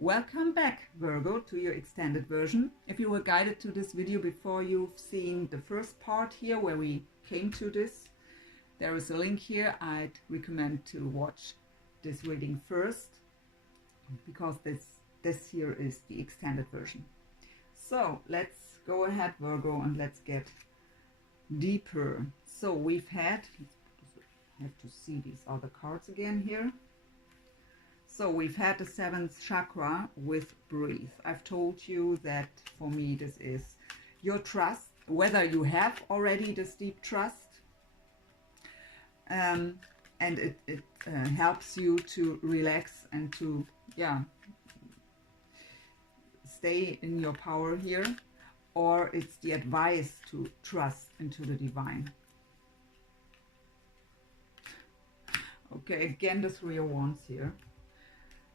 Welcome back, Virgo, to your extended version. If you were guided to this video before you've seen the first part here where we came to this, there is a link here. I'd recommend to watch this reading first because this here is the extended version. So let's go ahead, Virgo, and let's get deeper. So we've had, I have to see these other cards again here. So we've had the 7th chakra with breathe. I've told you that for me this is your trust, whether you have already this deep trust, and it helps you to relax and to stay in your power here, or it's the advice to trust into the divine. Okay, again the 3 of Wands here.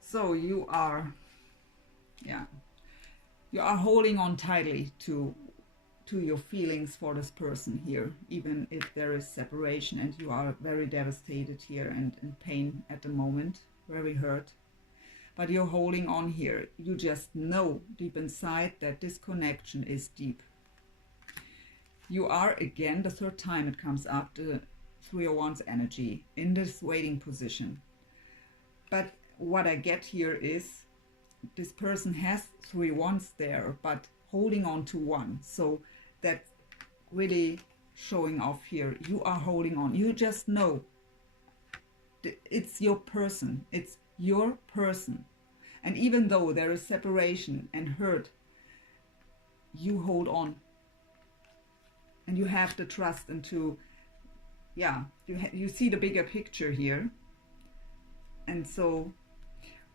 So you are holding on tightly to your feelings for this person here, even if there is separation and you are very devastated here and in pain at the moment, very hurt. But you're holding on here. You just know deep inside that this connection is deep. You are, again, the 3rd time it comes up, the 3 of Wands energy, in this waiting position. But what I get here is this person has 3 wands there, but holding on to 1. So that's really showing off here. You are holding on. You just know it's your person. It's your person. And even though there is separation and hurt, you hold on. And you have the trust into, you see the bigger picture here. And so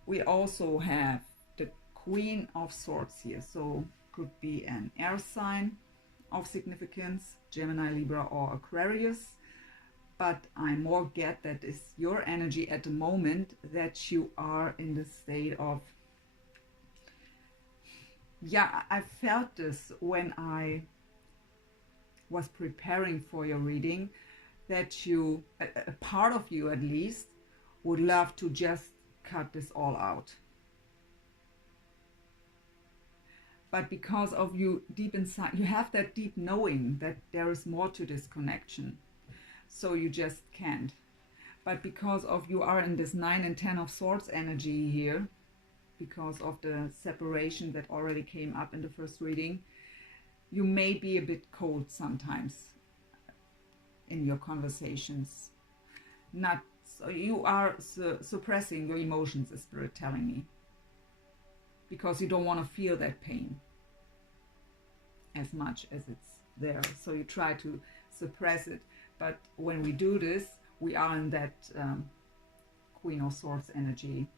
we also have the Queen of Swords here. So could be an air sign of significance, Gemini, Libra, or Aquarius. But I more get that it's your energy at the moment that you are in the state of, I felt this when I was preparing for your reading, that you, a part of you at least, would love to just cut this all out. But because of you deep inside, you have that deep knowing that there is more to this connection. So you just can't. But because of you are in this 9 and 10 of Swords energy here, because of the separation that already came up in the first reading, you may be a bit cold sometimes in your conversations. So you are suppressing your emotions, is Spirit telling me, because you don't want to feel that pain as much as it's there. So you try to suppress it. But when we do this, we are in that Queen of Swords energy.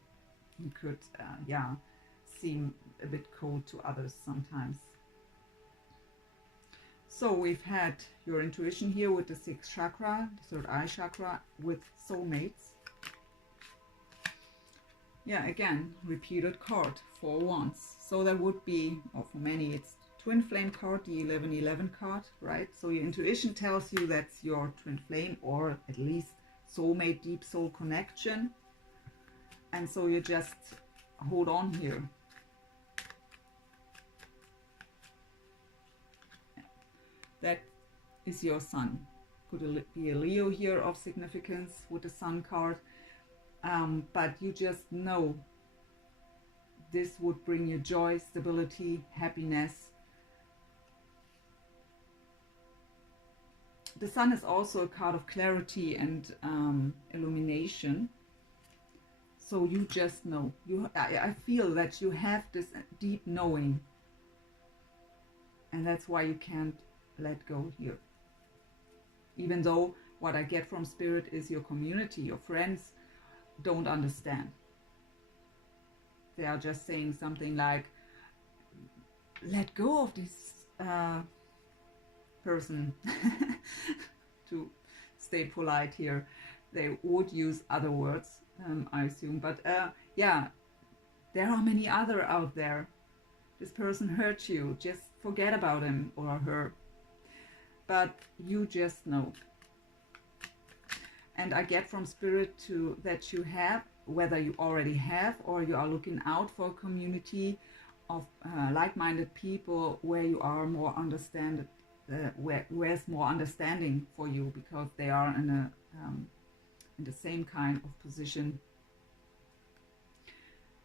You could, seem a bit cold to others sometimes. So we've had your intuition here with the 6th chakra, the 3rd eye chakra, with soulmates. Yeah, again, repeated card, 4 wands. So that would be, or for many, it's twin flame card, the 1111 card, right? So your intuition tells you that's your twin flame, or at least soulmate, deep soul connection. And so you just hold on here. That is your sun. Could be a Leo here of significance with the sun card. But you just know this would bring you joy, stability, happiness. The sun is also a card of clarity and illumination. So you just know. I feel that you have this deep knowing. And that's why you can't let go here. Even though what I get from Spirit is your community, your friends don't understand. They are just saying something like, let go of this person. To stay polite here, they would use other words, I assume. But there are many other out there. This person hurt you, just forget about him or her. But you just know. And I get from Spirit that you have whether you already have or you are looking out for a community of like-minded people where you are more understand, where's more understanding for you, because they are in the same kind of position.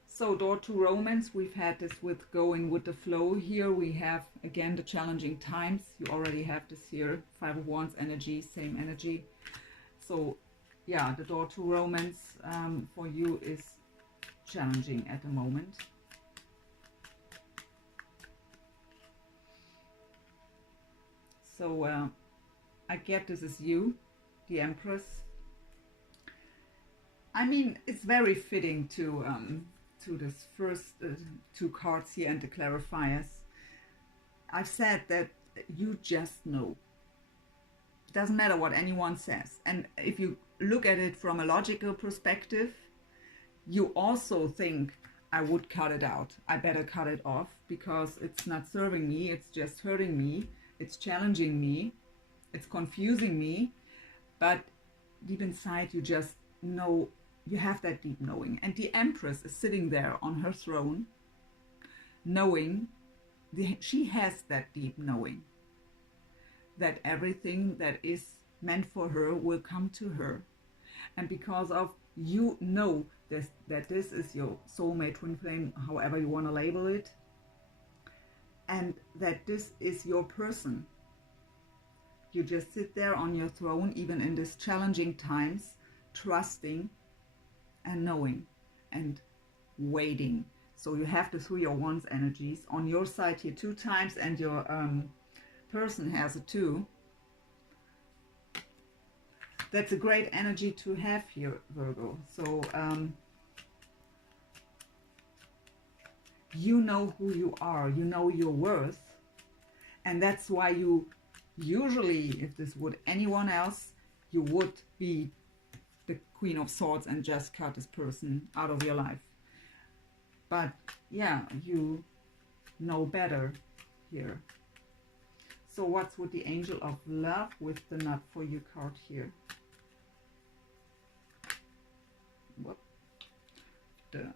So door to romance, we've had this with going with the flow. Here we have again the challenging times. You already have this here, 5 of Wands energy, same energy. So yeah, the door to romance for you is challenging at the moment. So I get this is you, the Empress. I mean, it's very fitting to this first 2 cards here and the clarifiers. I've said that you just know. It doesn't matter what anyone says. And if you look at it from a logical perspective, you also think, I would cut it out. I better cut it off because it's not serving me. It's just hurting me. It's challenging me. It's confusing me. But deep inside, you just know. You have that deep knowing. And the Empress is sitting there on her throne, knowing, she has that deep knowing that everything that is meant for her will come to her. And because of, you know this, that this is your soulmate, twin flame, however you want to label it, and that this is your person. You just sit there on your throne, even in these challenging times, trusting and knowing and waiting. So you have the 3 of Wands energies on your side here 2 times, and your person has a 2. That's a great energy to have here, Virgo. So you know who you are, you know your worth, and that's why you usually, if this would anyone else, you would be the Queen of Swords and just cut this person out of your life. But yeah, you know better here. So what's with the Angel of Love with the Not For You card here? What? The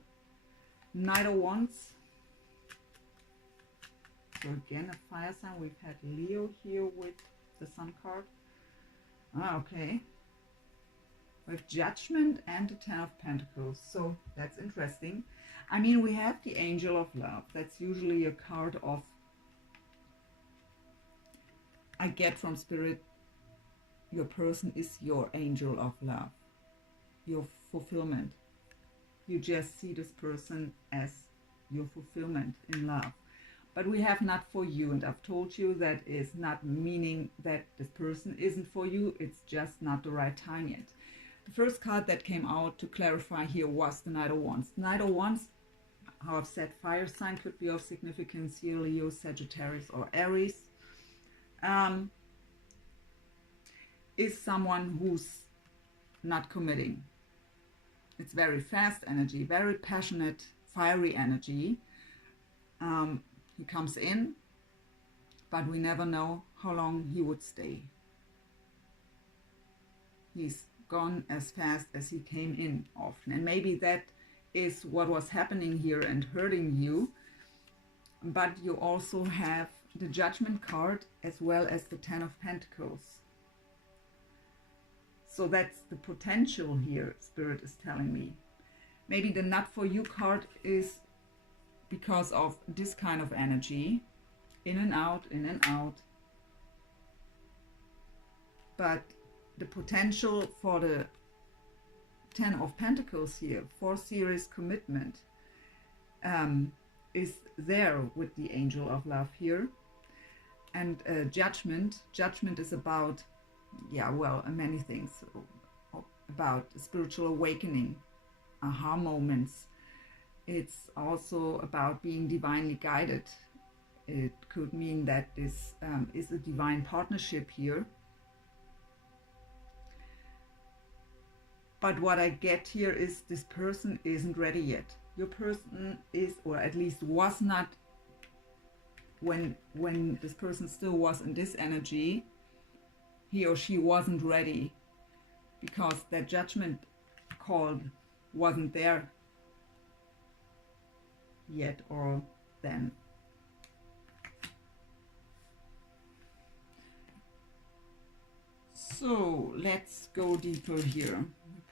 Knight of Wands. So again, a fire sign. We've had Leo here with the Sun card. Ah, okay. With Judgment and the 10 of Pentacles. So that's interesting. I mean, we have the Angel of Love. That's usually a card of, I get from Spirit, your person is your angel of love, your fulfillment. You just see this person as your fulfillment in love. But we have Not For You, and I've told you that is not meaning that this person isn't for you. It's just not the right time yet. The first card that came out to clarify here was the Knight of Wands. Knight of Wands, how I've said, fire sign, could be of significance here, Leo, Sagittarius, or Aries. Is someone who's not committing. It's very fast energy, very passionate, fiery energy. He comes in, but we never know how long he would stay. He's gone as fast as he came in often. And maybe that is what was happening here and hurting you. But you also have the Judgment card as well as the 10 of Pentacles. So that's the potential here, Spirit is telling me. Maybe the Not For You card is because of this kind of energy. In and out, in and out. But the potential for the 10 of Pentacles here, for serious commitment, is there with the Angel of Love here. And Judgment is about, yeah, well, many things. About spiritual awakening, aha moments. It's also about being divinely guided. It could mean that this is a divine partnership here. But what I get here is this person isn't ready yet. Your person is, or at least was not, when this person still was in this energy, he or she wasn't ready, because that Judgment called wasn't there yet or then. So let's go deeper here.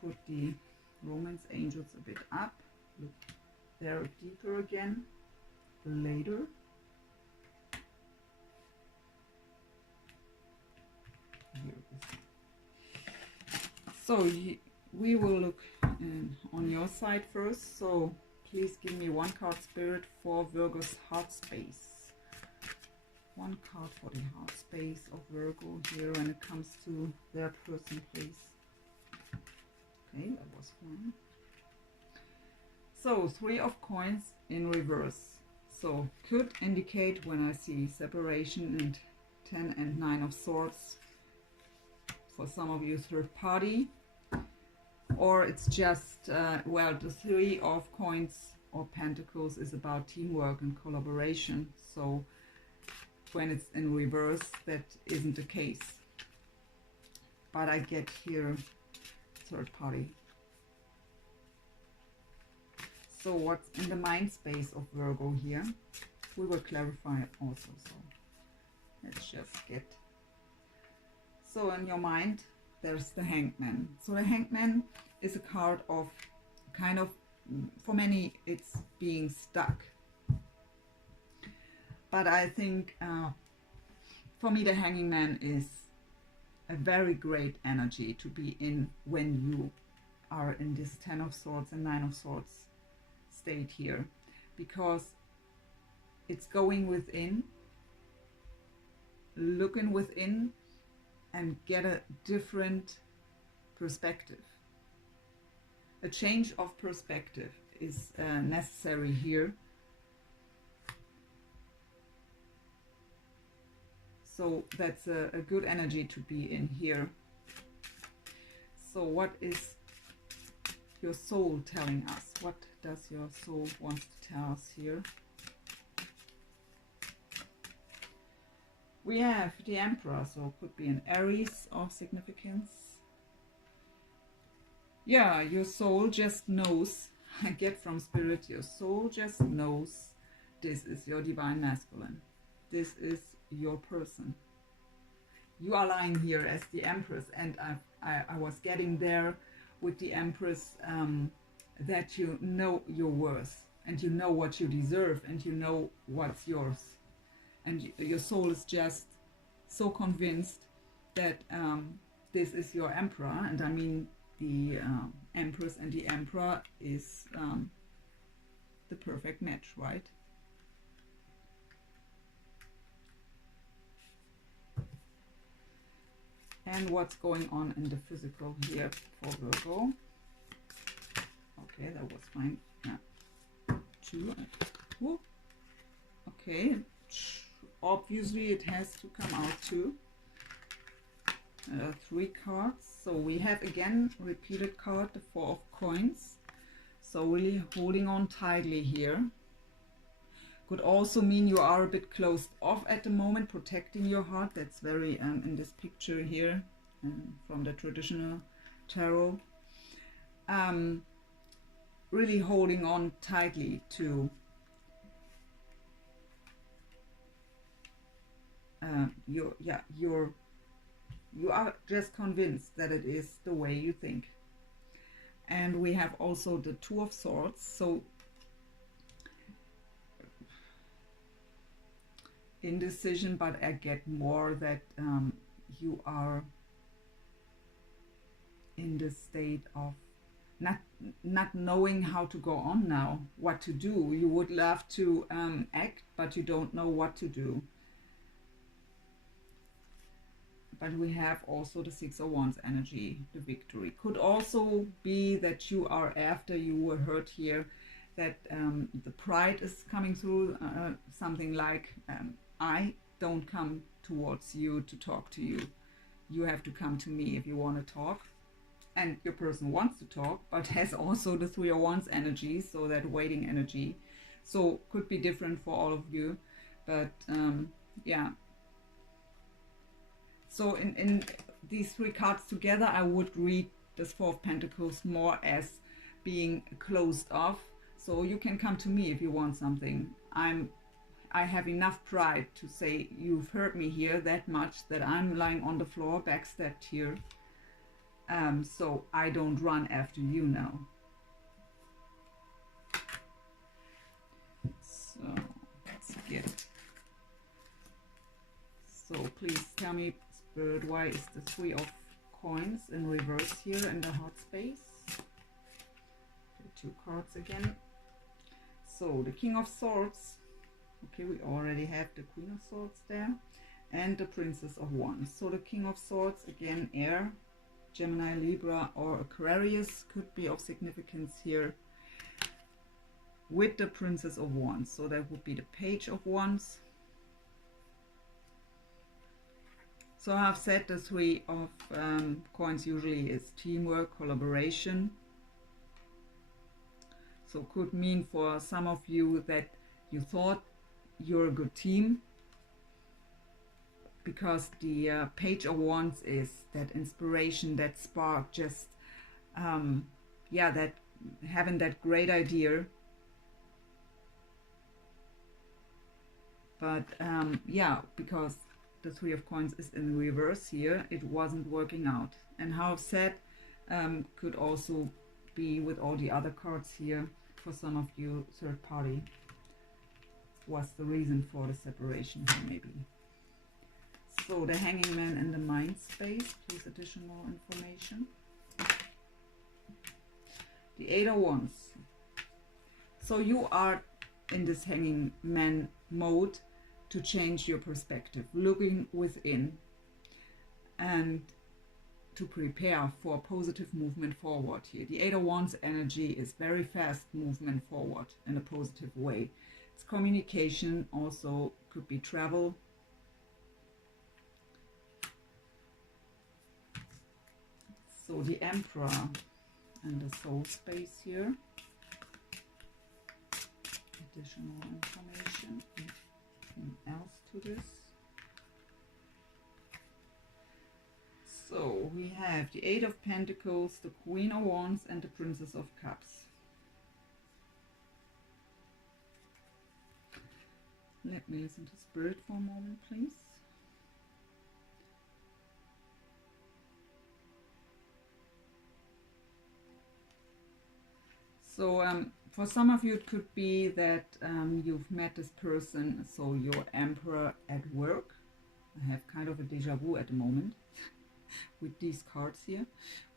Put the romance angels a bit up. Look there deeper again later. So we will look on your side first. So please give me one card, Spirit, for Virgo's heart space. One card for the heart space of Virgo here when it comes to their person, please. Okay, that was fine. So 3 of coins in reverse. So could indicate when I see separation, and 10 and 9 of swords. For some of you, third party. Or it's just, well, the 3 of coins or pentacles is about teamwork and collaboration. So when it's in reverse, that isn't the case. But I get here third party. So what's in the mind space of Virgo here? We will clarify it also. So let's just get. So in your mind, there's the Hangman. So the Hangman is a card of kind of, for many, it's being stuck. But I think for me, the Hanging Man is a very great energy to be in when you are in this 10 of Swords and 9 of Swords state here, because it's going within, looking within, and get a different perspective. A change of perspective is necessary here. So that's a good energy to be in here. So what is your soul telling us? What does your soul want to tell us here? We have the Emperor, so it could be an Aries of significance. Yeah, your soul just knows. I get from Spirit, your soul just knows this is your divine masculine. This is your person. You are lying here as the Empress, and I was getting there with the Empress, that you know your worth, and you know what you deserve, and you know what's yours. And your soul is just so convinced that this is your Emperor. And I mean, the Empress and the Emperor is the perfect match, right? And what's going on in the physical here for Virgo? Okay, that was fine. Yeah. 2. Whoop. Okay. Obviously it has to come out too. 3 cards. So we have again repeated card, the 4 of coins. So really holding on tightly here. Could also mean you are a bit closed off at the moment, protecting your heart. That's very in this picture here from the traditional tarot. Really holding on tightly to you are just convinced that it is the way you think. And we have also the 2 of Swords. So indecision, but I get more that you are in the state of not knowing how to go on now, what to do. You would love to act, but you don't know what to do. But we have also the 6 of Wands energy, the Victory. Could also be that you are, after you were hurt here, that the pride is coming through, something like I don't come towards you to talk to you. You have to come to me if you want to talk. And your person wants to talk, but has also the 3 of Wands energy, so that waiting energy. So could be different for all of you. But yeah. So in these 3 cards together, I would read this 4 of Pentacles more as being closed off. So you can come to me if you want something. I have enough pride to say you've hurt me here that much that I'm lying on the floor, backstabbed here. So I don't run after you now. So let's get it. So please tell me, Spirit, why is the 3 of Coins in reverse here in the heart space? The 2 cards again. So the King of Swords. Okay, we already have the Queen of Swords there. And the Princess of Wands. So the King of Swords, again, air, Gemini, Libra, or Aquarius could be of significance here. With the Princess of Wands. So that would be the Page of Wands. So I've said the 3 of Coins usually is teamwork, collaboration. So could mean for some of you that you thought you're a good team, because the Page of Wands is that inspiration, that spark, just yeah, that having that great idea. But yeah, because the 3 of Coins is in reverse here, it wasn't working out. And how I've said, could also be with all the other cards here. For some of you, third party was the reason for the separation here, maybe. So the Hanging Man in the mind space, please additional information. The 8 of Wands. So you are in this Hanging Man mode to change your perspective, looking within and to prepare for positive movement forward here. The 8 of Wands energy is very fast movement forward in a positive way. It's communication, also could be travel. So the Emperor and the soul space here. Additional information. Anything else to this? So we have the 8 of Pentacles, the Queen of Wands, and the Princess of Cups. Let me listen to Spirit for a moment, please. So for some of you it could be that you've met this person, so your Emperor at work. I have kind of a deja vu at the moment with these cards here,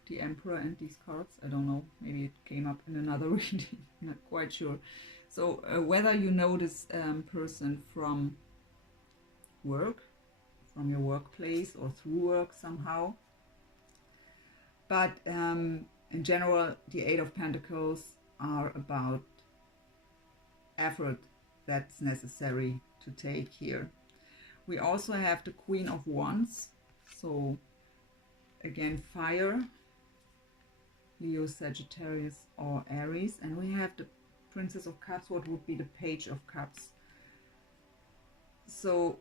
the Emperor and these cards. I don't know, maybe it came up in another reading, not quite sure. So whether you know this person from work, from your workplace, or through work somehow. But in general, the 8 of Pentacles are about effort that's necessary to take here. We also have the Queen of Wands. So again, fire, Leo, Sagittarius, or Aries. And we have the Princess of Cups, what would be the Page of Cups. So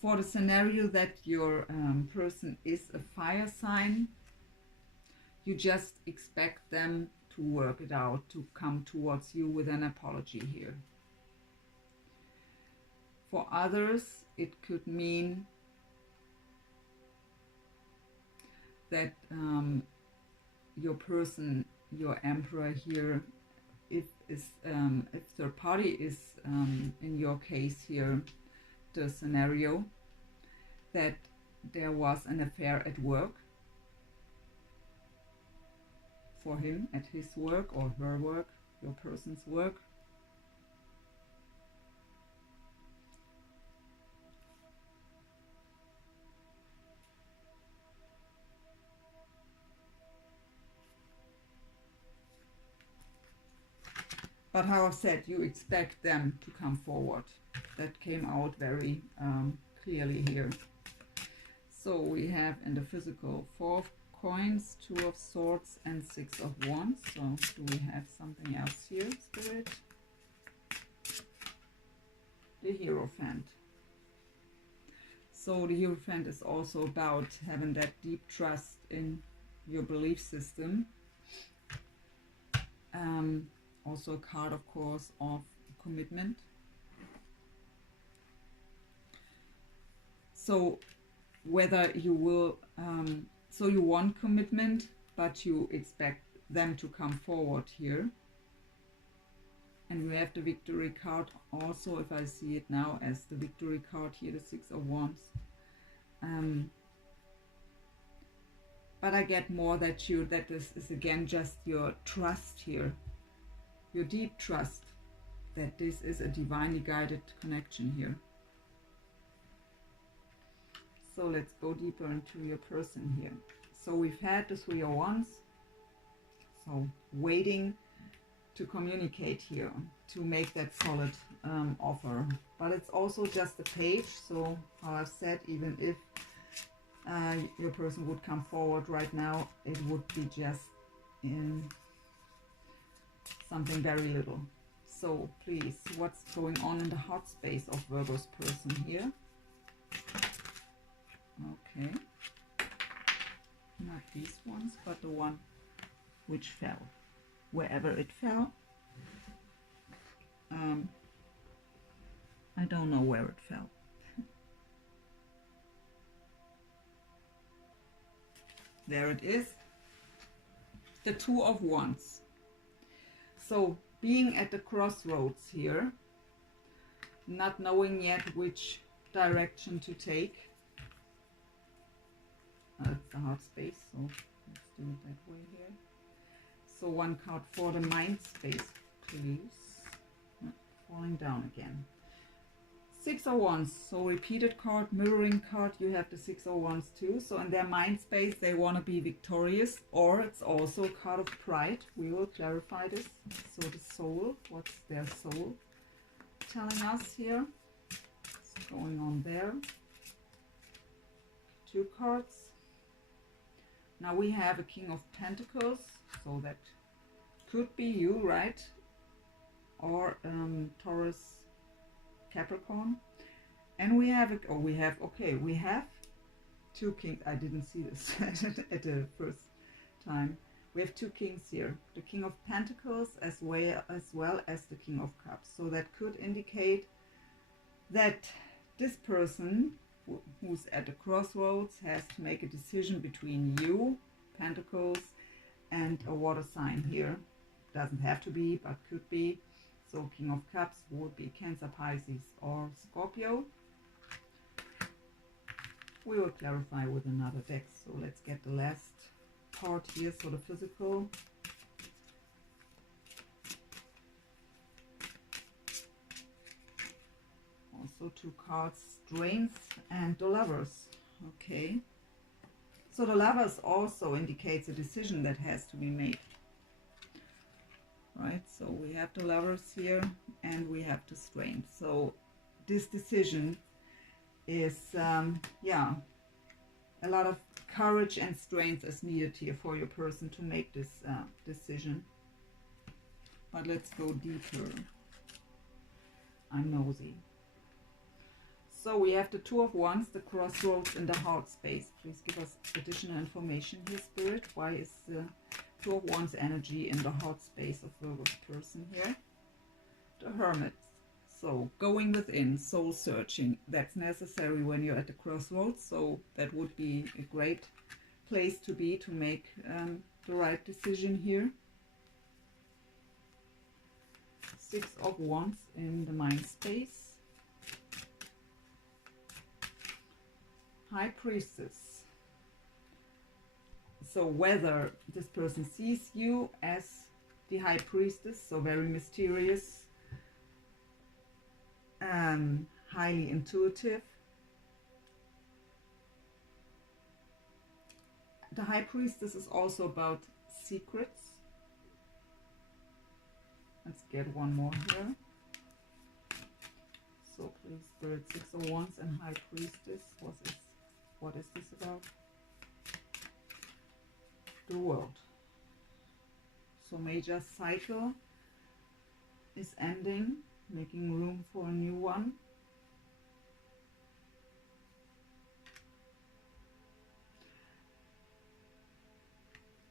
for the scenario that your person is a fire sign, you just expect them to work it out, to come towards you with an apology here. For others, it could mean that your person, your Emperor here, if third party is in your case here, the scenario that there was an affair at work for him, at his work or her work, your person's work. But how I said, you expect them to come forward. That came out very clearly here. So we have in the physical 4 of Coins, 2 of Swords, and 6 of Wands. So do we have something else here, Spirit? the Hierophant. So the Hierophant is also about having that deep trust in your belief system. Also a card, of course, of commitment. So whether you will, so you want commitment, but you expect them to come forward here. And we have the Victory card also, if I see it now as the Victory card here, the Six of Wands. But I get more that this is again just your trust here, your deep trust that this is a divinely guided connection here. So let's go deeper into your person here. So we've had the Three of Wands, so waiting to communicate here, to make that solid offer. But it's also just a page, so how I've said, even if your person would come forward right now, it would be just in something very little. So please, what's going on in the heart space of Virgo's person here? Okay, not these ones, but the one which fell, wherever it fell. I don't know where it fell. There it is, the Two of Wands. So being at the crossroads here, not knowing yet which direction to take. It's the heart space, so let's do it that way here. So one card for the mind space, please. Falling down again. Six of Wands, so repeated card, mirroring card, you have the Six of Wands too. So in their mind space, they want to be victorious, or it's also a card of pride. We will clarify this. So the soul, what's their soul telling us here? What's going on there? Two cards. Now we have a King of Pentacles, so that could be you, right? Or Taurus, Capricorn. And we have we have two kings. I didn't see this at the first time. We have two kings here, the King of Pentacles as well as the King of Cups. So that could indicate that this person who's at the crossroads has to make a decision between you, Pentacles, and a water sign here. Doesn't have to be, but could be. So King of Cups would be Cancer, Pisces, or Scorpio. We will clarify with another deck. So let's get the last part here, so the physical. Also two cards, Strength and the Lovers. Okay. So the Lovers also indicates a decision that has to be made. Right, so we have the Lovers here and we have the Strength. So this decision is, yeah, a lot of courage and strength is needed here for your person to make this decision. But let's go deeper. I'm nosy. So we have the Two of Wands, the crossroads in the heart space. Please give us additional information here, Spirit. Why is the Two of Wands energy in the heart space of Virgo's person here? The Hermit. So going within, soul searching. That's necessary when you're at the crossroads. So that would be a great place to be to make the right decision here. Six of Wands in the mind space. High Priestess. So whether this person sees you as the High Priestess, so very mysterious, highly intuitive. The High Priestess is also about secrets. Let's get one more here. So please, Spirit, Six of Wands and High Priestess. What is this about? The World. So major cycle is ending, making room for a new one.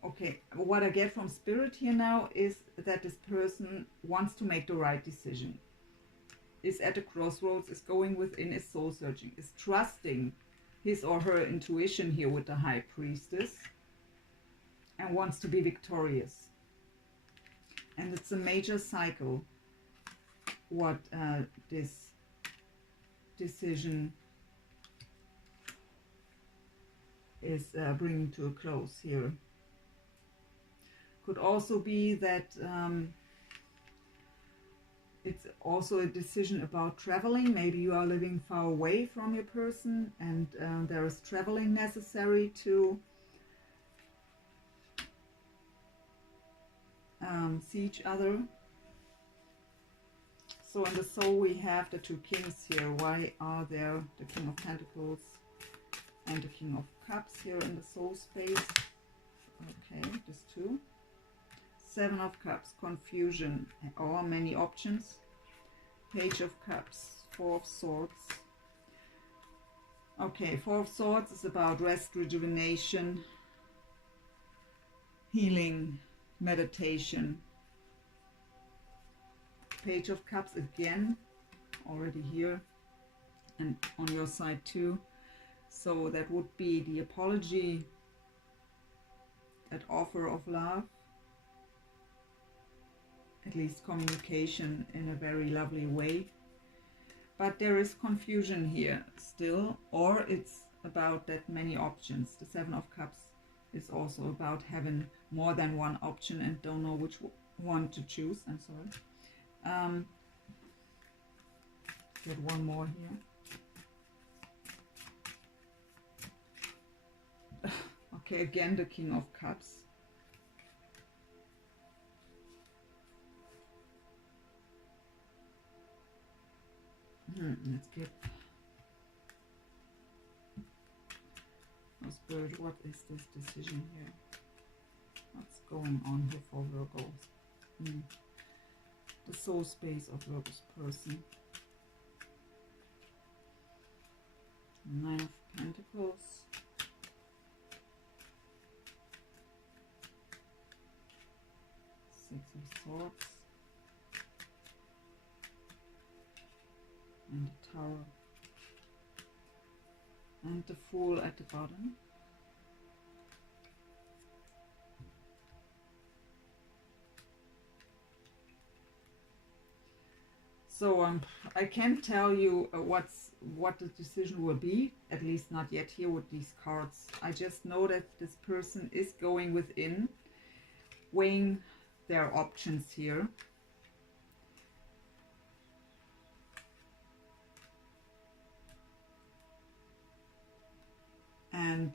Okay, what I get from Spirit here now is that this person wants to make the right decision, is at a crossroads, is going within, is soul searching, is trusting his or her intuition here with the High Priestess, and wants to be victorious. And it's a major cycle what this decision is bringing to a close here. Could also be that it's also a decision about traveling. Maybe you are living far away from your person and there is traveling necessary to see each other. So in the soul we have the two kings here. Why are there the King of Pentacles and the King of Cups here in the soul space? Okay, this two. Seven of Cups, confusion or many options. Page of Cups, Four of Swords. Okay, Four of Swords is about rest, rejuvenation, healing, meditation. Page of Cups again, already here, and on your side too. So that would be the apology, that offer of love, at least communication in a very lovely way. But there is confusion here still, or it's about that many options. The Seven of Cups is also about having more than one option and don't know which one to choose. I'm sorry. Get one more here. Okay, again the King of Cups. Let's get Spirit. What is this decision here? What's going on here for Virgo? The soul space of Virgo's person. Nine of Pentacles. Six of Swords. And the Tower. And the Fool at the bottom. So I can't tell you what the decision will be, at least not yet here with these cards. I just know that this person is going within, weighing their options here. And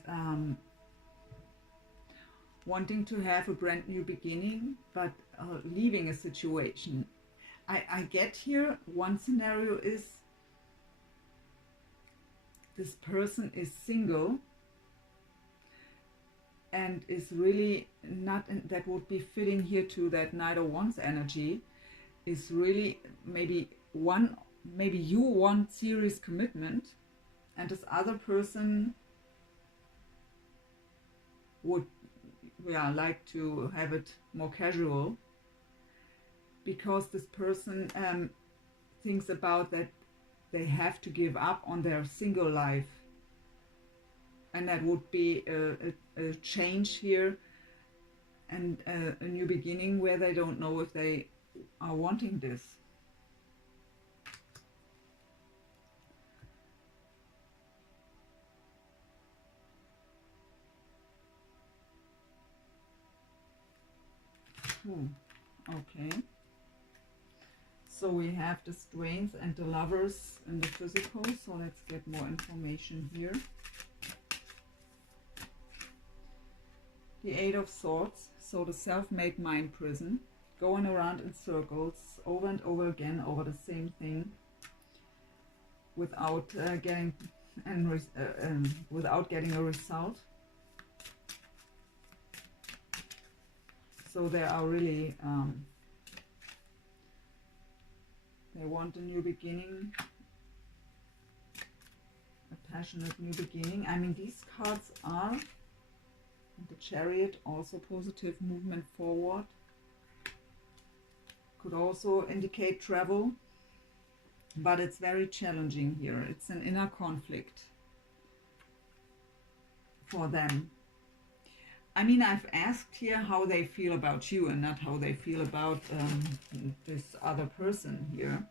wanting to have a brand new beginning, but leaving a situation. I get here, one scenario is this person is single and is really not, that would be fitting here to that Knight of Wands energy, is really maybe you want serious commitment and this other person would like to have it more casual, because this person thinks about that they have to give up on their single life, and that would be a change here and a new beginning where they don't know if they are wanting this. Okay. So we have the Strength and the Lovers in the physical. So let's get more information here. The Eight of Swords. So the self-made mind prison. Going around in circles over and over again over the same thing. Without getting a result. So they are really, they want a new beginning, a passionate new beginning. I mean, these cards are The Chariot, also positive movement forward. Could also indicate travel, but it's very challenging here. It's an inner conflict for them. I mean, I've asked here how they feel about you and not how they feel about this other person here.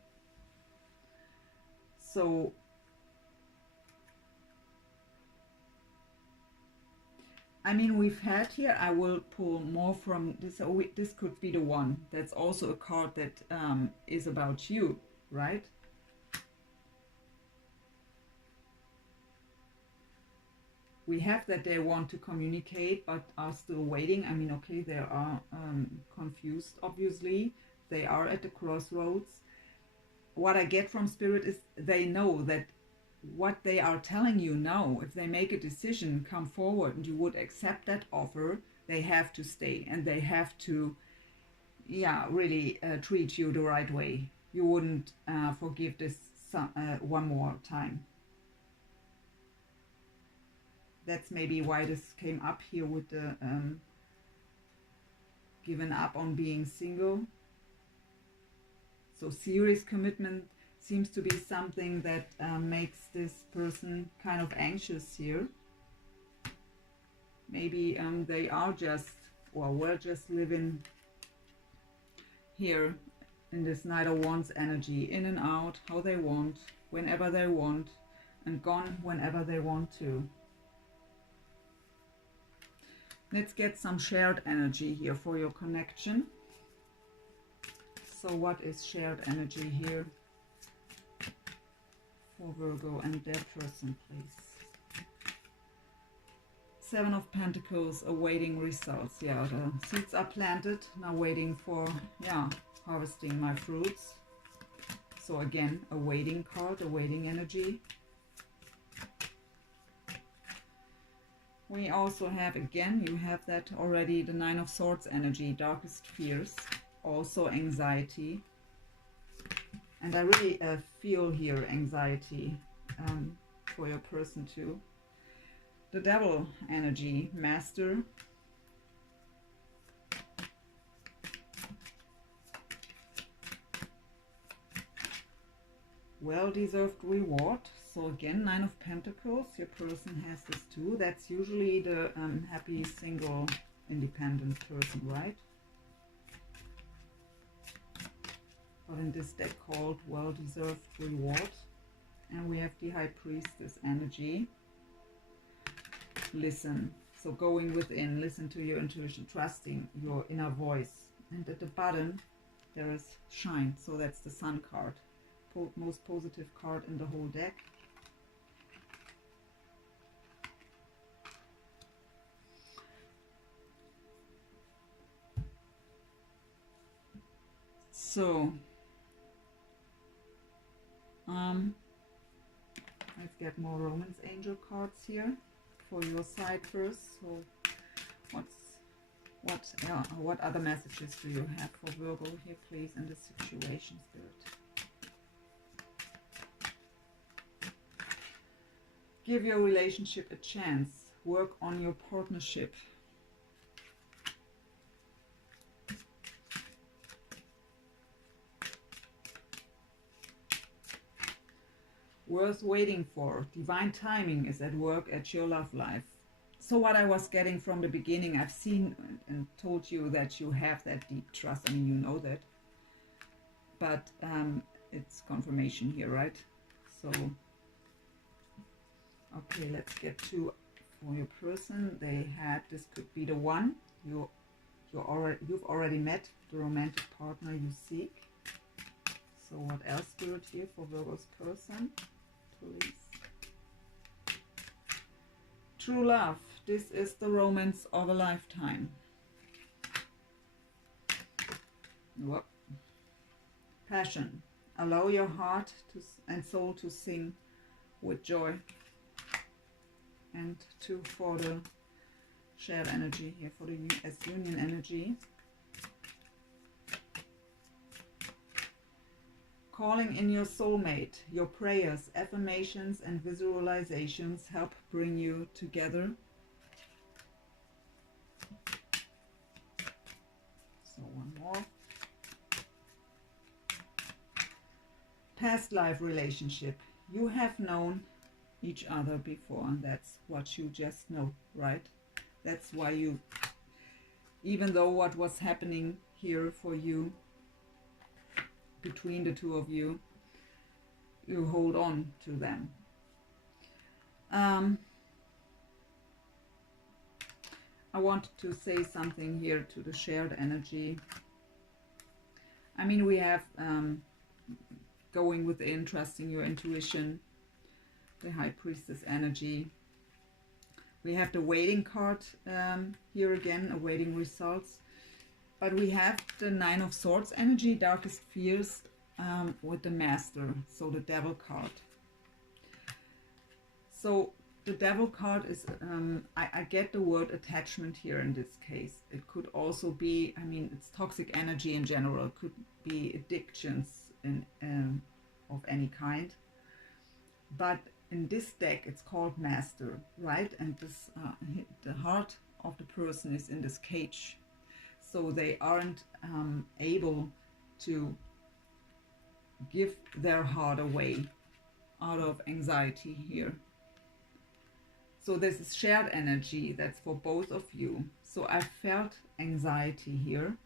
So, I mean, we've had here, I will pull more from this. This could be the one. That's also a card that is about you, right? We have that they want to communicate but are still waiting. I mean, okay, they are confused, obviously. They are at the crossroads. What I get from Spirit is they know that what they are telling you now, if they make a decision, come forward, and you would accept that offer, they have to stay and they have to, yeah, really treat you the right way. You wouldn't forgive this one more time. That's maybe why this came up here with the given up on being single. So serious commitment seems to be something that makes this person kind of anxious here. Maybe they are just, or were just living here in this Knight of Wands energy, in and out, how they want, whenever they want, and gone whenever they want to. Let's get some shared energy here for your connection. So what is shared energy here for Virgo and their person, please? Seven of Pentacles, awaiting results. Yeah, the seeds are planted, now waiting for, yeah, harvesting my fruits. So again, a waiting card, a waiting energy. We also have, again, you have that already, the Nine of Swords energy, darkest fears, also anxiety. And I really feel here anxiety for your person too. The Devil energy, master. Well-deserved reward. So again, Nine of Pentacles, your person has this too. That's usually the happy, single, independent person, right? But in this deck called well-deserved reward. And we have the High Priestess energy. Listen. So going within, listen to your intuition, trusting your inner voice. And at the bottom, there is Shine. So that's the Sun card. Most positive card in the whole deck. So, let's get more Romance Angel cards here for your side first. So, what other messages do you have for Virgo here, please, in this situation, Spirit? Give your relationship a chance. Work on your partnership. Worth waiting for. Divine timing is at work at your love life. So what I was getting from the beginning, I've seen and told you that you have that deep trust. I mean, you know that. But it's confirmation here, right? So, okay, let's get to for your person. They had, this could be the one. You've already met the romantic partner you seek. So what else, Spirit, here for Virgo's person? Please. True love. This is the romance of a lifetime. Whoop. Passion. Allow your heart and soul to sing with joy. And two for the shared energy here, for the as union energy. Calling in your soulmate. Your prayers, affirmations, and visualizations help bring you together. past life relationship. You have known each other before, and that's what you just know, right? That's why you, even though what was happening here for you, between the two of you, you hold on to them. I want to say something here to the shared energy. I mean, we have going within, trusting your intuition, the High Priestess energy. We have the waiting card here again, awaiting results. But we have the Nine of Swords energy, darkest fears, with the Master, so the Devil card. So the Devil card is, I get the word attachment here in this case. It could also be, I mean, it's toxic energy in general. It could be addictions of any kind. But in this deck, it's called Master, right? And this, the heart of the person is in this cage. So they aren't able to give their heart away out of anxiety here. So this is shared energy that's for both of you. So I felt anxiety here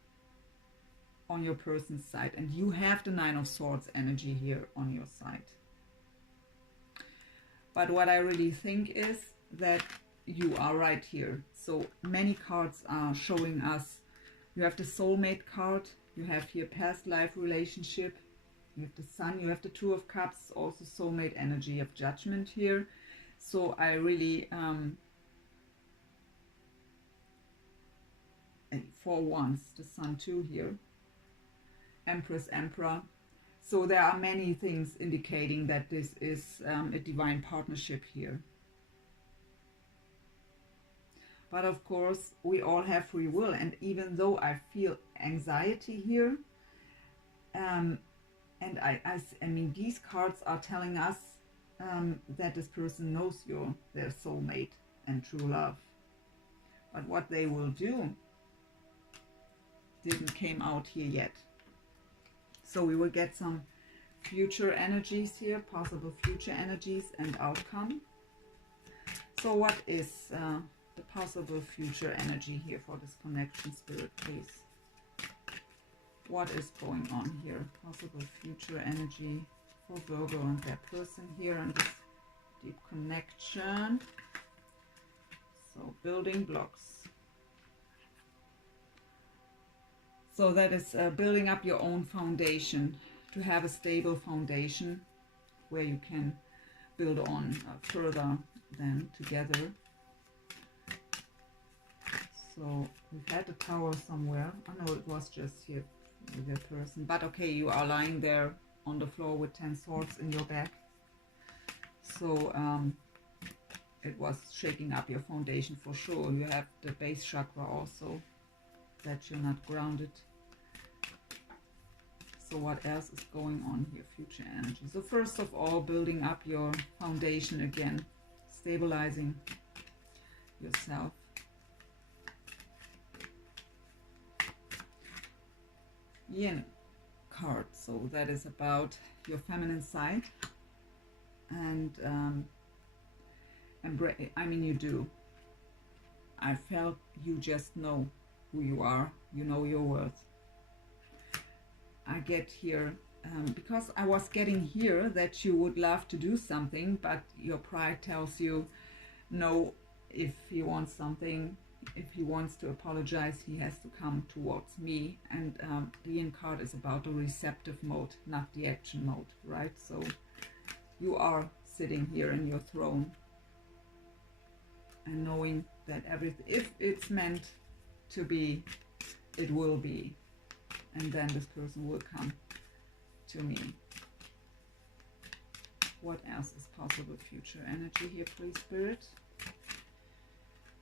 on your person's side, and you have the Nine of Swords energy here on your side. But what I really think is that you are right here. So many cards are showing us. You have the soulmate card, you have here past life relationship, you have the Sun, you have the Two of Cups, also soulmate energy of Judgment here. So I really, for once, the Sun too here, Empress, Emperor. So there are many things indicating that this is a divine partnership here. But of course, we all have free will. And even though I feel anxiety here, and I mean, these cards are telling us that this person knows you're their soulmate and true love. But what they will do didn't came out here yet. So we will get some future energies here, possible future energies and outcome. So what is the possible future energy here for this connection, Spirit, please? What is going on here? Possible future energy for Virgo and their person here and this deep connection. So building blocks. So that is building up your own foundation, to have a stable foundation where you can build on further than together. So we've had the Tower somewhere. I know it was just here with your person. But okay, you are lying there on the floor with 10 swords in your back. So it was shaking up your foundation for sure. You have the base chakra also, that you're not grounded. So what else is going on here? Future energy. So first of all, building up your foundation again, stabilizing yourself. Yin card. So that is about your feminine side. And I mean, you do. I felt you just know who you are. You know your worth. I get here, because I was getting here that you would love to do something, but your pride tells you, no, if he wants something, if he wants to apologize, he has to come towards me. And the Yin card is about the receptive mode, not the action mode, right? So you are sitting here in your throne and knowing that everything, if it's meant to be, it will be. And then this person will come to me. What else is possible future energy here, please, Spirit?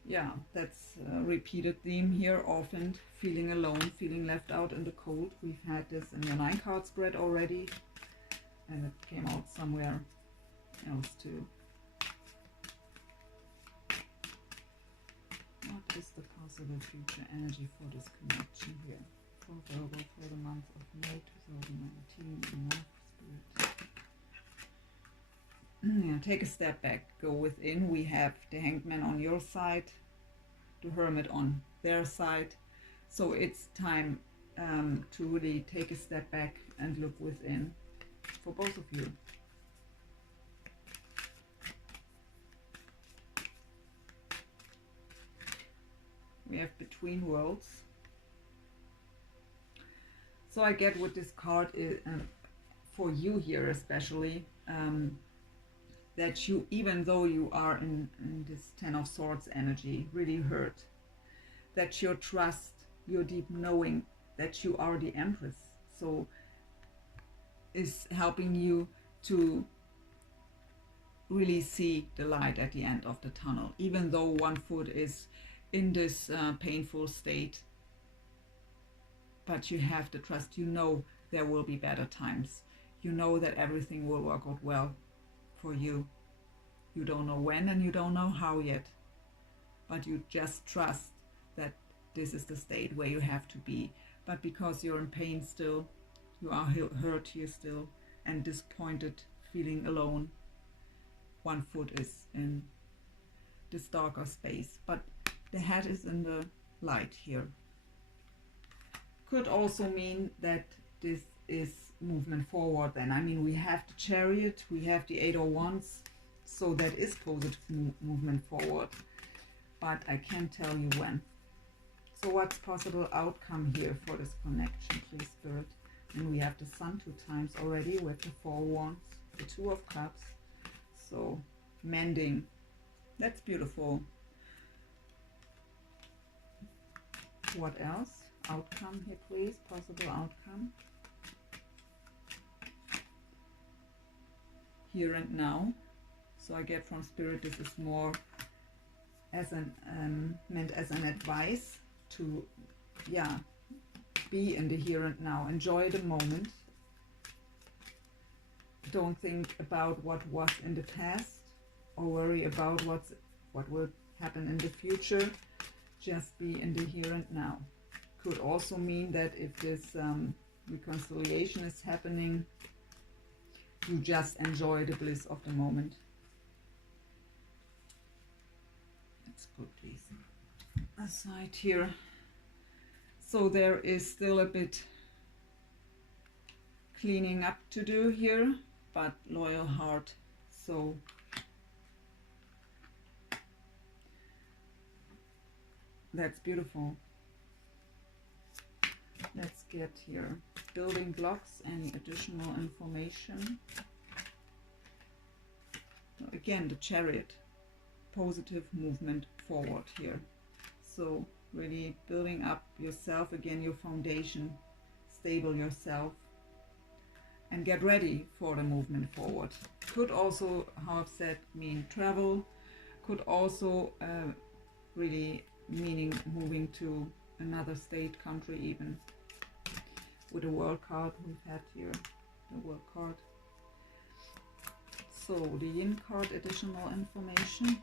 Yeah, that's a repeated theme here, orphaned, feeling alone, feeling left out in the cold. We've had this in your 9-card spread already, and it came out somewhere else too. What is the possible future energy for this connection here? For Virgo for the month of May 2019, enough, Yeah, take a step back, go within. We have the Hanged Man on your side, the Hermit on their side. So it's time to really take a step back and look within for both of you. We have Between Worlds. So I get with this card is, for you here especially, that you, even though you are in this Ten of Swords energy, really hurt, that your trust, your deep knowing that you are the Empress, so is helping you to really see the light at the end of the tunnel, even though one foot is in this painful state. But you have the trust, you know there will be better times. You know that everything will work out well for you. You don't know when and you don't know how yet, but you just trust that this is the state where you have to be. But because you're in pain still, you are hurt here still and disappointed, feeling alone, one foot is in this darker space, but the head is in the light here. Could also mean that this is movement forward then. I mean, we have the Chariot, we have the Eight of Wands, so that is positive movement forward, but I can't tell you when. So what's possible outcome here for this connection, please, Spirit? And we have the Sun 2 times already with the Four Wands, the Two of Cups. So mending, that's beautiful. What else? Outcome here, please. Possible outcome. Here and now. So I get from Spirit this is more as an meant as an advice to, yeah, be in the here and now. Enjoy the moment. Don't think about what was in the past or worry about what will happen in the future. Just be in the here and now. Could also mean that if this reconciliation is happening, you just enjoy the bliss of the moment. Let's put these aside here. So there is still a bit cleaning up to do here, but loyal heart. So that's beautiful. Let's get here building blocks, any additional information. So again, the Chariot, positive movement forward here. So really building up yourself again, your foundation, stable yourself, and get ready for the movement forward. Could also, how I've said, mean travel. Could also really meaning moving to another state, country even. With the World card we've had here, the World card. So the Yin card, additional information.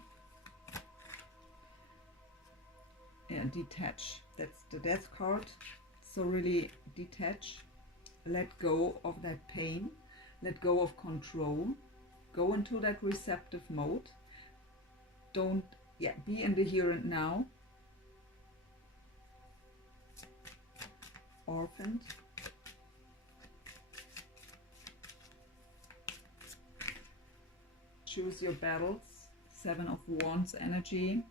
Yeah, detach. That's the Death card. So really detach, let go of that pain, let go of control, go into that receptive mode. Don't, yeah, be in the here and now. Orphaned. Choose your battles. Seven of Wands energy.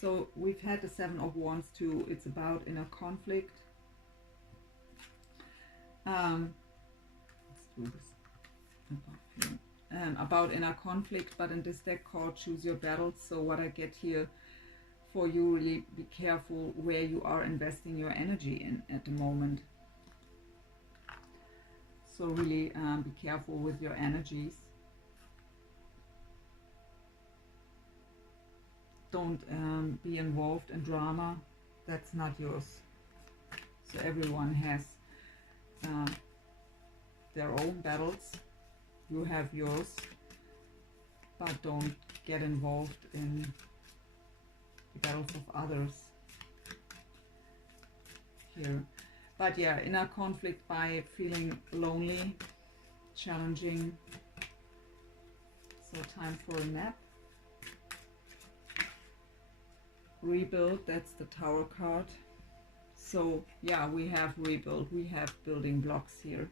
So we've had the Seven of Wands too. It's about inner conflict. Let's do this. About inner conflict, but in this deck called Choose Your Battles. So what I get here for you, really be careful where you are investing your energy in at the moment. So really be careful with your energies. Don't be involved in drama. That's not yours. So everyone has their own battles. You have yours, but don't get involved in the battles of others here. But yeah, inner conflict by feeling lonely, challenging. So time for a nap. Rebuild, that's the Tower card. So yeah, we have rebuild, we have building blocks here.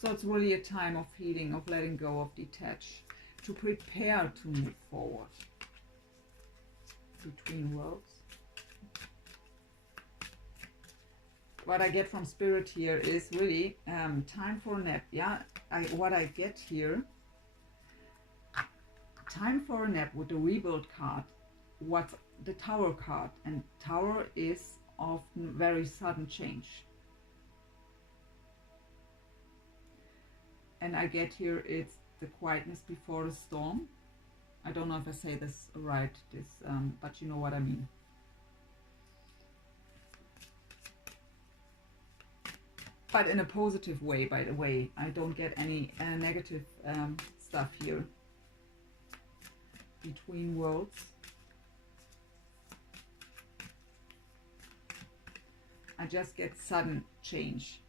So it's really a time of healing, of letting go, of detach, to prepare to move forward. Between worlds. What I get from Spirit here is really time for a nap. Yeah, what I get here, time for a nap with the rebuild card. What's the Tower card? And Tower is often very sudden change. And I get here, it's the quietness before the storm. I don't know if I say this right, but you know what I mean. But in a positive way, by the way. I don't get any negative stuff here. Between worlds. I just get sudden change.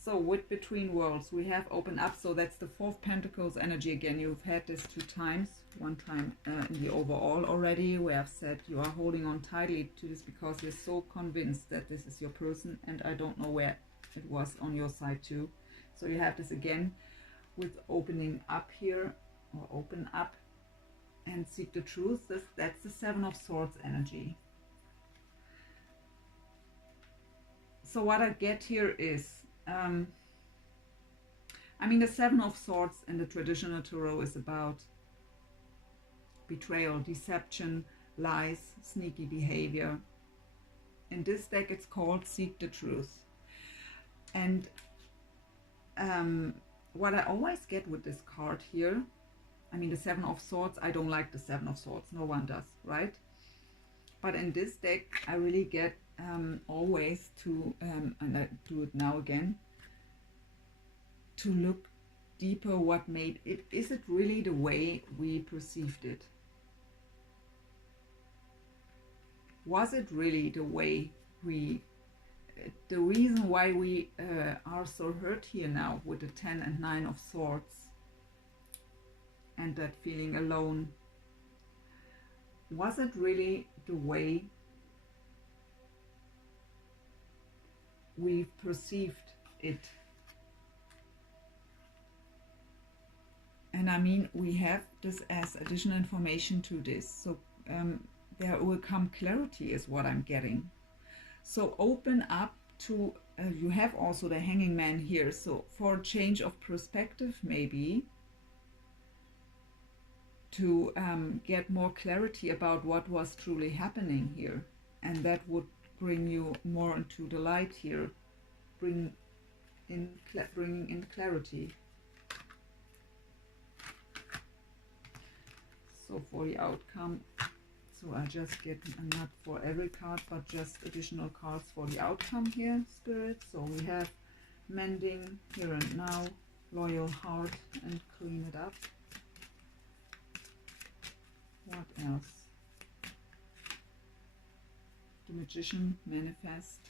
So with Between Worlds, we have opened up. So that's the Four of Pentacles energy again. You've had this 2 times. One time in the overall already, where I've said you are holding on tightly to this because you're so convinced that this is your person. And I don't know where it was on your side too. So you have this again with opening up here, or open up and seek the truth. That's the Seven of Swords energy. So what I get here is, I mean, the Seven of Swords in the traditional tarot is about betrayal, deception, lies, sneaky behavior. In this deck, it's called Seek the Truth. And what I always get with this card here, I mean, the Seven of Swords, I don't like the Seven of Swords. No one does, right? But in this deck, I really get always to, and I do it now again, to look deeper what made it. Is it really the way we perceived it? Was it really the way we, the reason why we are so hurt here now with the 10 and 9 of Swords and that feeling alone? Was it really the way we perceived it? And I mean, we have this as additional information to this. So there will come clarity is what I'm getting. So open up to, you have also the Hanging Man here. So for a change of perspective, maybe, to get more clarity about what was truly happening here. And that would bring you more into the light here, bringing in clarity. So for the outcome, so I just get not for every card, but just additional cards for the outcome here, Spirit. So we have mending, here and now, loyal heart, and clean it up. What else? The Magician, manifest.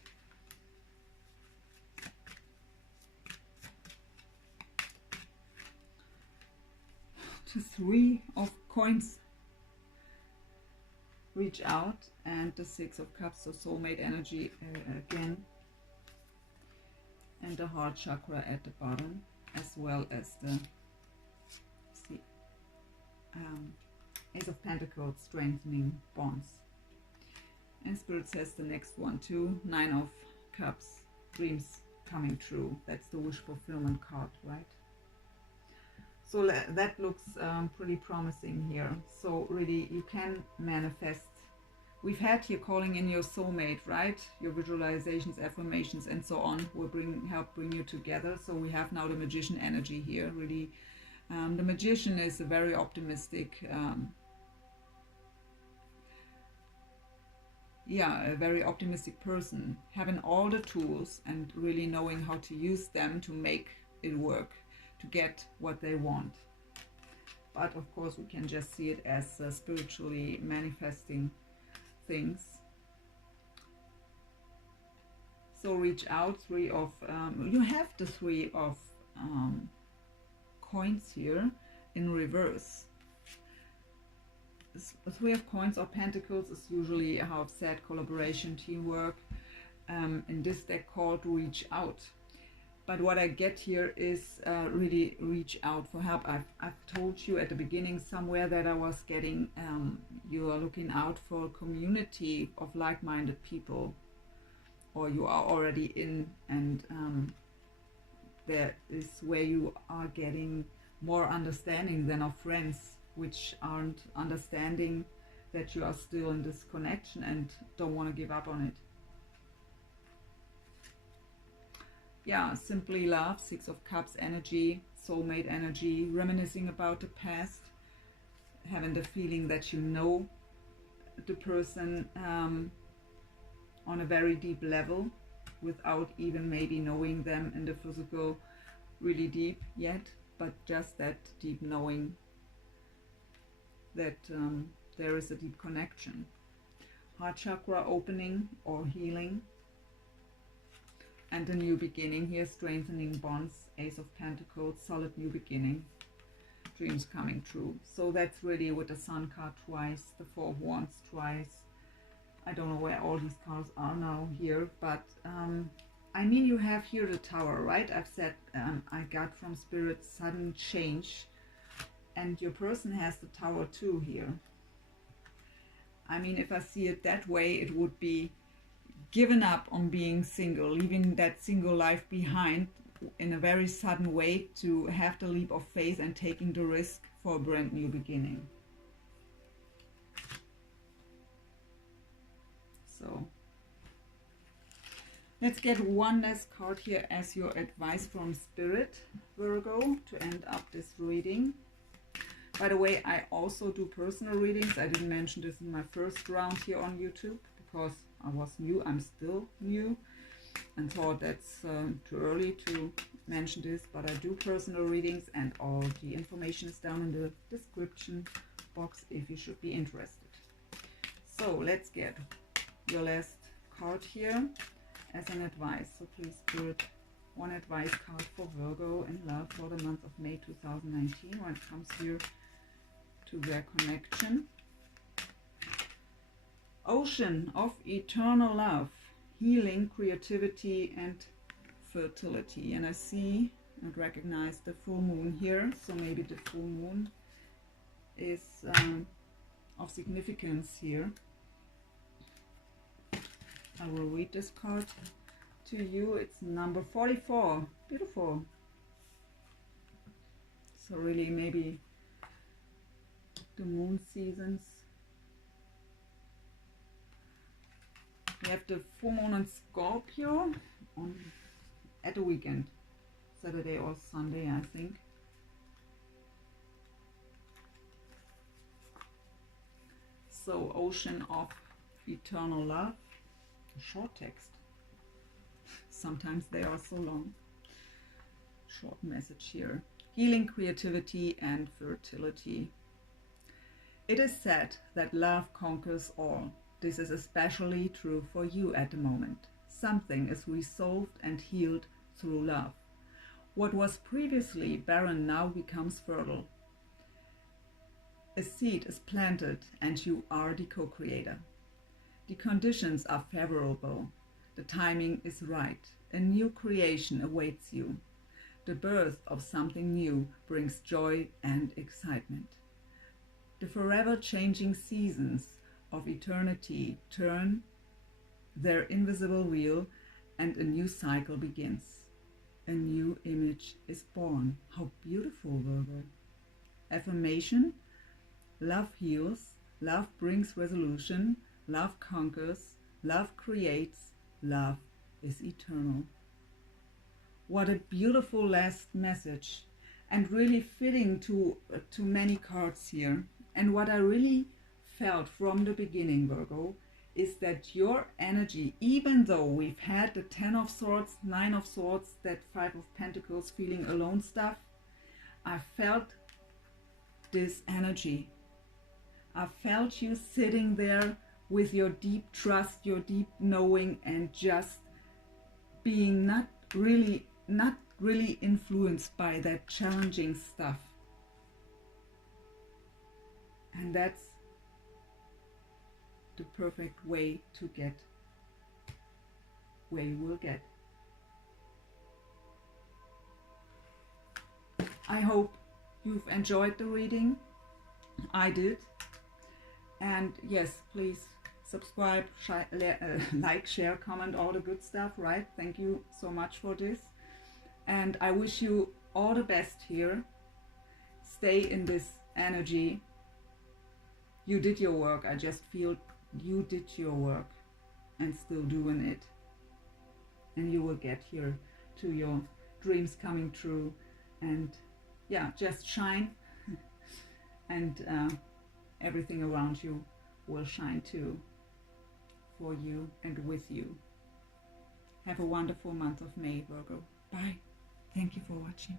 The Three of Coins, reach out, and the Six of Cups, so soulmate energy again, and the heart chakra at the bottom, as well as the Ace of Pentacles, strengthening bonds. And Spirit says the next one too, Nine of Cups, dreams coming true. That's the wish fulfillment card, right? So that looks pretty promising here. So really, you can manifest. We've had here calling in your soulmate, right? Your visualizations, affirmations, and so on will help bring you together. So we have now the Magician energy here. Really, the Magician is a very optimistic, a very optimistic person, having all the tools and really knowing how to use them to make it work, to get what they want. But of course we can just see it as spiritually manifesting things. So reach out, you have the Three of coins here in reverse. The Three of Coins or Pentacles is usually, how I've said, collaboration, teamwork. In this deck called Reach Out. But what I get here is really reach out for help. I've told you at the beginning somewhere that I was getting, you are looking out for a community of like-minded people, or you are already in, and that is where you are getting more understanding than of friends, which aren't understanding that you are still in this connection and don't want to give up on it. Yeah, simply love, Six of Cups energy, soulmate energy, reminiscing about the past, having the feeling that you know the person on a very deep level without even maybe knowing them in the physical really deep yet, but just that deep knowing that there is a deep connection. Heart chakra opening or healing, and a new beginning here, strengthening bonds, Ace of Pentacles, solid new beginning, dreams coming true. So that's really with the Sun card twice, the Four of Wands twice. I don't know where all these cards are now here, but I mean, you have here the Tower, right? I've said I got from Spirit sudden change, and your person has the Tower too here. I mean, if I see it that way, it would be given up on being single, leaving that single life behind in a very sudden way to have the leap of faith and taking the risk for a brand new beginning. So let's get one last card here as your advice from Spirit, Virgo, to end up this reading. By the way, I also do personal readings. I didn't mention this in my first round here on YouTube because I was new. I'm still new and thought that's too early to mention this, but I do personal readings, and all the information is down in the description box if you should be interested. So let's get your last card here as an advice. So please, Spirit, one advice card for Virgo in love for the month of May 2019 when it comes here to their connection. Ocean of eternal love, healing, creativity, and fertility. And I see and recognize the full moon here, so maybe the full moon is of significance here. I will read this card to you. It's number 44. Beautiful. So really maybe the moon seasons. We have the full moon in Scorpio at the weekend, Saturday or Sunday, I think. So ocean of eternal love, short text. Sometimes they are so long. Short message here. Healing, creativity, and fertility. It is said that love conquers all. This is especially true for you at the moment. Something is resolved and healed through love. What was previously barren now becomes fertile. A seed is planted and you are the co-creator. The conditions are favorable. The timing is right. A new creation awaits you. The birth of something new brings joy and excitement. The forever changing seasons of eternity turn their invisible wheel, and a new cycle begins. A new image is born. How beautiful, Virgo. Affirmation: love heals, love brings resolution, love conquers, love creates, love is eternal. What a beautiful last message, and really fitting to many cards here. And what I really felt from the beginning, Virgo, is that your energy, even though we've had the 10 of Swords, 9 of Swords, that 5 of Pentacles, feeling alone stuff, I felt this energy. I felt you sitting there with your deep trust, your deep knowing, and just being not really influenced by that challenging stuff. And that's the perfect way to get where you will get. I hope you've enjoyed the reading. I did. And yes, please subscribe, like, share, comment, all the good stuff, right? Thank you so much for this. And I wish you all the best here. Stay in this energy. You did your work. I just feel you did your work and still doing it. And you will get here to your dreams coming true. And yeah, just shine. And everything around you will shine too, for you and with you. Have a wonderful month of May, Virgo. Bye. Thank you for watching.